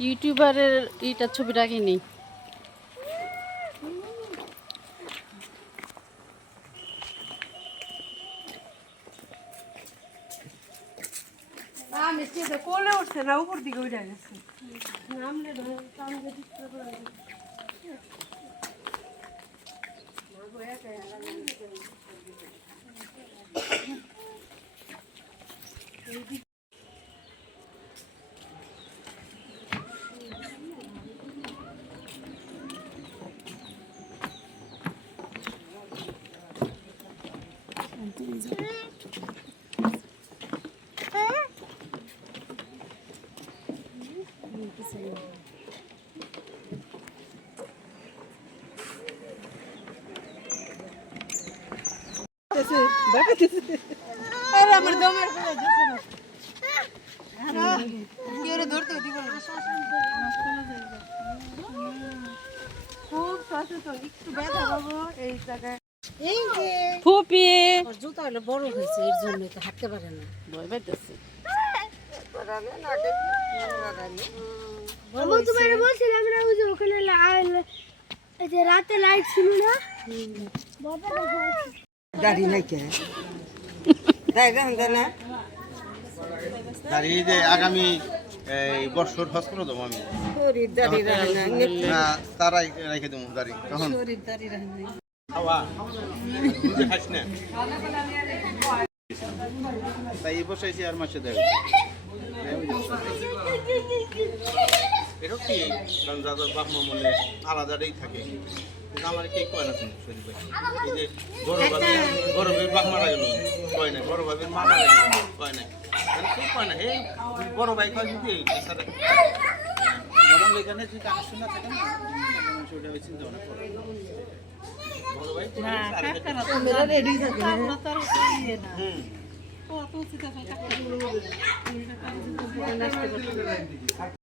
ইউটিউবারের এইটার ছবিটা কিনি কোলে উঠছে না উপর দিকে উঠে গেছে নামলে আমার দমের করে দিছে না কি ওরে ধরতে দিব খুব সচেতন একটু ব্যথা পাবো এই জায়গায় এই যে ফুপি ওর জুতা হলো বড় হয়েছে এর জন্য তো হাঁটতে পারে না ভয় পাইতেছে আমি তোমার বলছিলাম না ওই যে ওখানে এই যে রাতে লাইট ছিল না দাড়ি নাই কে দাড়ি না দাঁড়িয়ে যে আগামী এই বছর হজ করে দেবো আমি শরীর দাড়ি রাখে না না তারাই রেখে দেবো দাঁড়ি তখন শরীর দাড়ি রাখে না খাওয়া নিজে খাস না তাই এই বসে এসে আর মাসে দেবে এটা কি কারণ দাদা বাপ মা বলে আলাদাটাই থাকে কিন্তু আমার কে কয় না তুমি শরীর ভাই এই যে গরবের বাপ মারা গেল কয় না গরবের মা মারা গেল কয় না কে কয় না এই বড় ভাই কয় যদি স্যার গরম এখানে যদি কানেকশন না থাকে না সেটা ওই চিন্তা ভাবনা করে বড় ভাই আমরা রেডি থাকে হুম